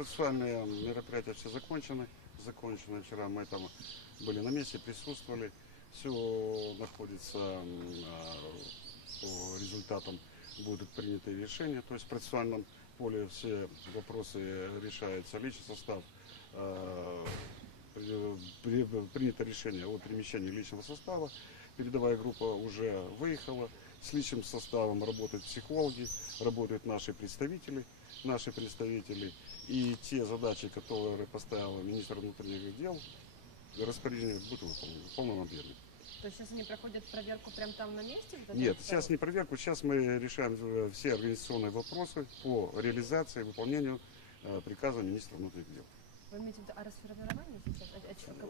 процессуальные мероприятия все закончены. Закончены вчера, мы там были на месте, присутствовали. Все находится а, по результатам будут приняты решения. То есть в процессуальном поле все вопросы решаются. Личный состав э, при- при- принято решение о перемещении личного состава. Передовая группа уже выехала. С личным составом работают психологи, работают наши представители, наши представители. И те задачи, которые поставил министр внутренних дел, распоряжение будут выполнены в полном объеме. То есть сейчас они проходят проверку прямо там на месте? вот Нет, сейчас не проверку, сейчас мы решаем э, все организационные вопросы по реализации, выполнению э, приказа министра внутренних дел. Вы имеете в виду о расформировании сейчас? О- о? Э,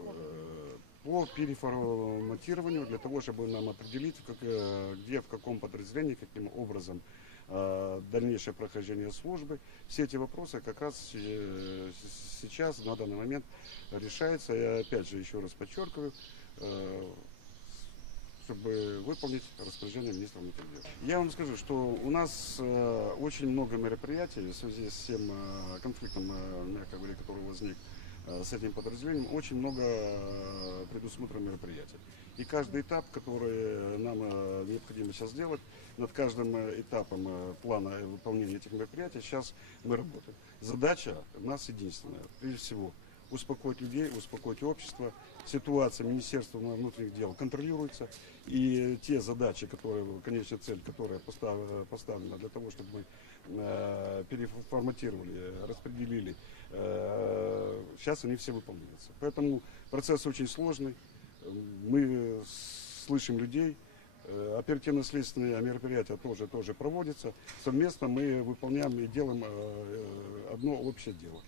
По переформатированию, для того, чтобы нам определить, как, э, где, в каком подразделении, каким образом э, дальнейшее прохождение службы. Все эти вопросы как раз э, сейчас, на данный момент, решаются. Я опять же еще раз подчеркиваю, чтобы выполнить распоряжение министра внутренних дел. Я вам скажу, что у нас очень много мероприятий в связи с тем конфликтом, мягко говоря, который возник с этим подразделением, очень много э, предусмотрено мероприятий. И каждый этап, который нам э, необходимо сейчас сделать, над каждым э, этапом э, плана выполнения этих мероприятий сейчас мы работаем. Задача у нас единственная, прежде всего, успокоить людей, успокоить общество. Ситуация Министерства внутренних дел контролируется. И те задачи, которые, конечная цель, которая постав- поставлена для того, чтобы мы э, переформатировали, распределили, э, сейчас они все выполняются. Поэтому процесс очень сложный. Мы слышим людей. Э, Оперативно-следственные мероприятия тоже, тоже проводятся. Совместно мы выполняем и делаем э, э, одно общее дело.